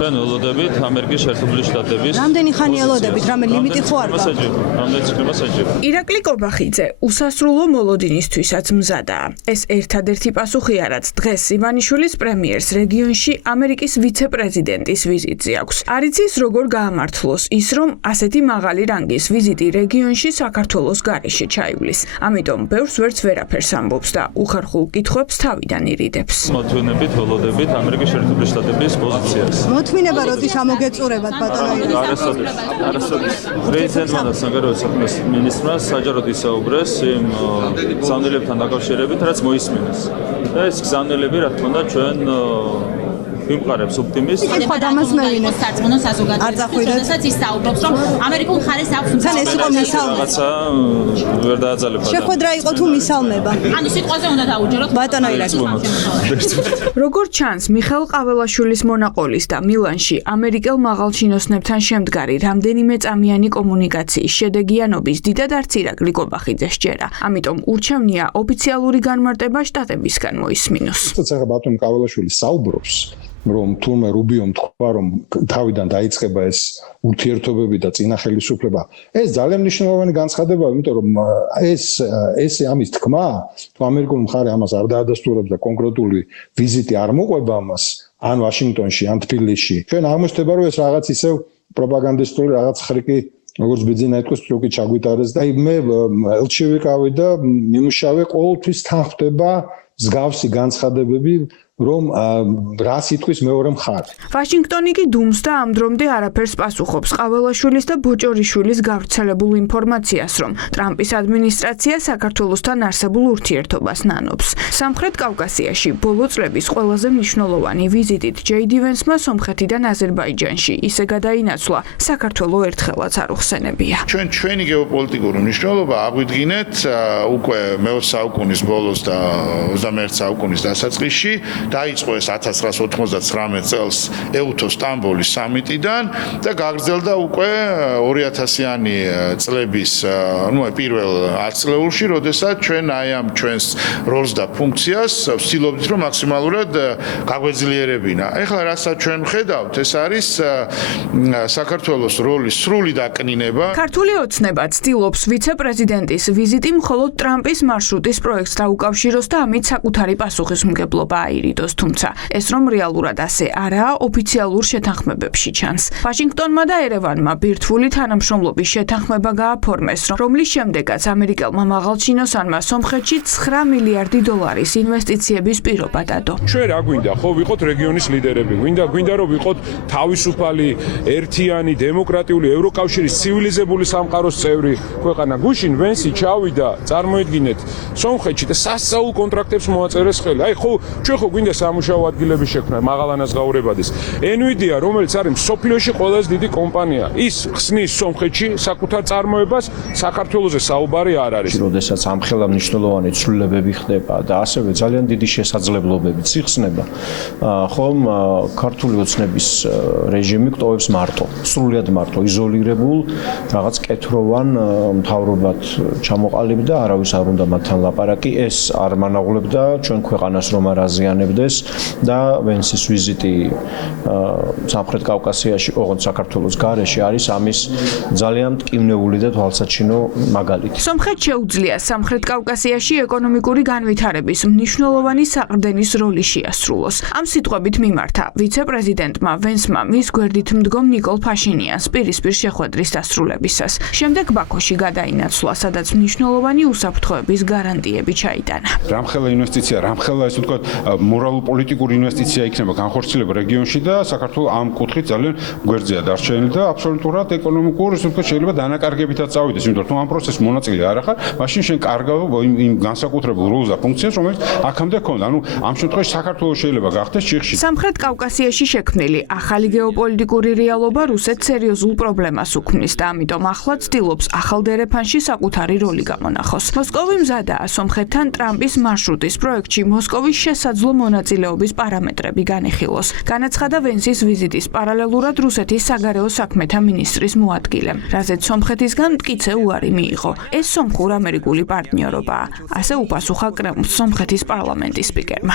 ჩვენ ველოდებით ამერიკის შეერთებული შტატების. რამდენი ხანი ელოდებით, რამე ლიმიტი ხო არ გაქვს? რამდენი ცხრილმა საჭირო. ირაკლი კობახიძე უსასრულო მოლოდინისთვისაც მზადაა. ეს ერთადერთი პასუხია, რაც დღეს ივანიშვილის პრემიერს რეგიონში ამერიკის ვიცე-პრეზიდენტის ვიზიტზე აქვს. არ იცის როგორ გაამართლოს ის, რომ ასეთი მაღალი რანგის ვიზიტი რეგიონში საქართველოს გარეშე ჩაივლის. ამიტომ ბევრს ვერც ვერაფერს ამბობს და უხერხულ კითხვებს თავიდან ირიდებს. მოთმინებით ველოდებით ამერიკის შეერთებული შტატების პოზიციას. მოთმინება როდის ამოგეწურებათ ბატონო ირაკლი? არასოდეს. პრეზიდენტმა და საგარეო საქმეთა მინისტრმა საჯაროდ ისაუბრეს იმ გზავნილებთან დაკავშირებით, რაც მოისმინეს. ეს გზავნილები, რა თქმა უნდა, ჩვენ ვიმყარებს ოპტიმიზმს. ხო, დამას მევინე. სარწმუნო საზოგადოებაში, როდესაც ის საუბრობს, რომ ამერიკულ მხარეს აქვს თან ეს იყო მისალმა. რაღაცა ვერ დააძალებდა. შეხვედრა იყო თუ მისალმება? ანუ სიტყვაზე უნდა დაუჯეროთ ბატონო ირაკლი. როგორც ჩანს, მიხეილ ყაველაშვილის მონაყოლის და მილანში ამერიკელ მაღალჩინოსნებთან შემდგარი რამდენიმე წამიანი კომუნიკაციის შედეგიანობის დიდად არც ირაკლი კობახიძეს სჯერა. ამიტომ ურჩევნია ოფიციალური განმარტება შტატებისგან მოისმინოს. ეხლა ბატონი ყაველაშვილი საუბრობს, რომ თურმე რუბიომ თქვა, რომ თავიდან დაიწყება ეს ურთიერთობები და წინა ხელისუფლება. ეს ძალიან მნიშვნელოვანი განცხადებაა, იმიტომ რომ ეს ამის თქმა, თუ ამერიკული მხარე ამას არ დაადასტურებს და კონკრეტული ვიზიტი არ მოყვება ამას, ან ვაშინგტონში, ან თბილისში. ჩვენ აღმოჩნდება, რომ ეს რაღაც ისევ პროპაგანდისტული რაღაც ხრიკი, როგორც ბიძინა ეთქოს, ტრუკი ჩაგვიტარეს და მე ელჩი ვიყავი და მიმუშავე ყოველთვის თან ხვდება მსგავსი განცხადებები, რომ რა სიტყვის მეორე მხარე. ვაშინგტონი კი დუმს და ამ დრომდე არაფერს პასუხობს ყაველაშვილის და ბოჭორიშვილის გავრცელებულ ინფორმაციას, რომ ტრამპის ადმინისტრაცია საქართველოსთან არსებულ ურთიერთობას ნანობს. სამხრეთ კავკასიაში ბოლო წლების ყველაზე მნიშვნელოვანი ვიზიტით ჯეიდი ვენსმა სომხეთიდან აზერბაიჯანში ისე გადაინაცვლა, საქართველოს ერთხელაც არ უხსენებია. ჩვენი გეოპოლიტიკური მნიშვნელობა აღვიდგინეთ უკვე მე-20 საუკუნის ბოლოს და 21 საუკუნის დასაწყისში. დაიწყო ეს 1999 წელს ეუთო სტამბოლის სამიტიდან და გაგრძელდა უკვე 2000-იანი წლების პირველ ათწლეულში, როდესაც ჩვენ აი ამ ჩვენს როლს და ფუნქციას ვცდილობდით, რომ მაქსიმალურად გაგვეძლიერებინა. ეხლა რასაც ჩვენ ვხედავთ, ეს არის საქართველოს როლის სრული დაკნინება. ქართული ოცნება ცდილობს ვიცე-პრეზიდენტის ვიზიტი მხოლოდ ტრამპის მარშრუტის პროექტს დაუკავშიროს და ამით საკუთარი პასუხისმგებლობა აირიდოს. თუმცა ეს რომ რეალურად ასე არაა, ოფიციალურ შეთანხმებებში ჩანს. ვაშინგტონმა და ერევანმა ბირთვული თანამშრომლობის შეთანხმება გააფორმეს, რომლის შემდეგაც ამერიკელმა მაღალჩინოსანმა სომხეთში 9 მილიარდი დოლარის ინვესტიციების პირობა დადო. ჩვენ რა გვინდა, ხო ვიყოთ რეგიონის ლიდერები, გვინდა რომ ვიყოთ თავისუფალი, ერთიანი, დემოკრატიული ევროკავშირის ცივილიზებული სამყაროს წევრი ქვეყანა. გუშინ ვენსი ჩავიდა, წარმოიდგინეთ, სომხეთში და სასწაულ კონტრაქტებს მოაწერეს ხელი. აი ხო, ჩვენ ხო გვინდა სამუშაო ადგილების შექმნა მაღალანაზღაურებადის. NVIDIA, რომელიც არის მსოფლიოში ყველაზე დიდი კომპანია, ის ხსნის სომხეთში საკუთარ წარმოებას, საქართველოზე საუბარი არ არის. როდესაც ამხელა მნიშვნელოვანი ცვლილებები ხდება და ასევე ძალიან დიდი შესაძლებლობებიც იხსნება, ხომ ქართული ოცნების რეჟიმი გტოვებს მარტო, სრულიად მარტო, იზოლირებულ, რაღაც კეთროვან მთავრობად ჩამოყალიბდა და არავის არ უნდა მათთან ლაპარაკი. ეს არ მანაღლებდა ჩვენ ქვეყანას რომ არ აზიანებდეს და ვენსის ვიზიტი სამხრეთ კავკასიაში, ოღონდ საქართველოს გარეშე არის ამის ძალიან მტკივნეული და თვალსაჩინო მაგალითი. სომხეთს შეუძლია სამხრეთ კავკასიაში ეკონომიკური განვითარების მნიშვნელოვანი საყრდენის როლი შეასრულოს. ამ სიტყვებით მიმართა ვიცე-პრეზიდენტმა ვენსმა მის გვერდით მდგომ ნიკოლ ფაშინიანს პირისპირ შეხვედრის დასრულებისას. შემდეგ ბაქოში გადაინაცვლა, სადაც მნიშვნელოვანი უსაფრთხოების გარანტიები ჩაიტანა. რამხელა ინვესტიცია, რამხელა ესე ვთქვათ, მორალურ-პოლიტიკური ინვესტიცია იქნება განხორციელება რეგიონში და საქართველოს ამ კუთხით ძალიან გვერდზეა დარჩენილი და აბსოლუტურად ეკონომიკურ, ესე ვთქვათ, შეიძლება დანაკარგებითაც წავიდეს, იმიტომ რომ ამ პროცესში მონაწილე არ ახარ, მაშინ შენ კარგავ იმ განსაკუთრებულ როლს და ფუნქციას, რომელიც აქამდე ჰქონდა. ანუ ამ შემთხვევაში საქართველოს შეიძლება გახდეს ჩიხში. სამხრეთ კავკასიაში შექმნილი ახალი გეოპოლიტიკური რეალობა რუსეთს სერიოზულ პრობლემას უქმნის და ამიტომ ახლა ცდილობს ახალ დერეფანში საკუთარი როლი გამონახოს. მოსკოვი მზადაა სომხეთთან ტრამპის მარშრუტის პროექტში მოსკოვის შესაძლო მონაწილეობის პარამეტრები განიხილოს. განაცხადა ვენსის ვიზიტის პარალელურად რუსეთის საგარეო საქმეთა მინისტრის მოადგილემ, რაზეც სომხეთისგან მტკიცე უარი მიიღო. ეს სომხურ-ამერიკული პარტნიორობაა, ასე უპასუხა კრემლს სომხეთის პარლამენტის სპიკერმა.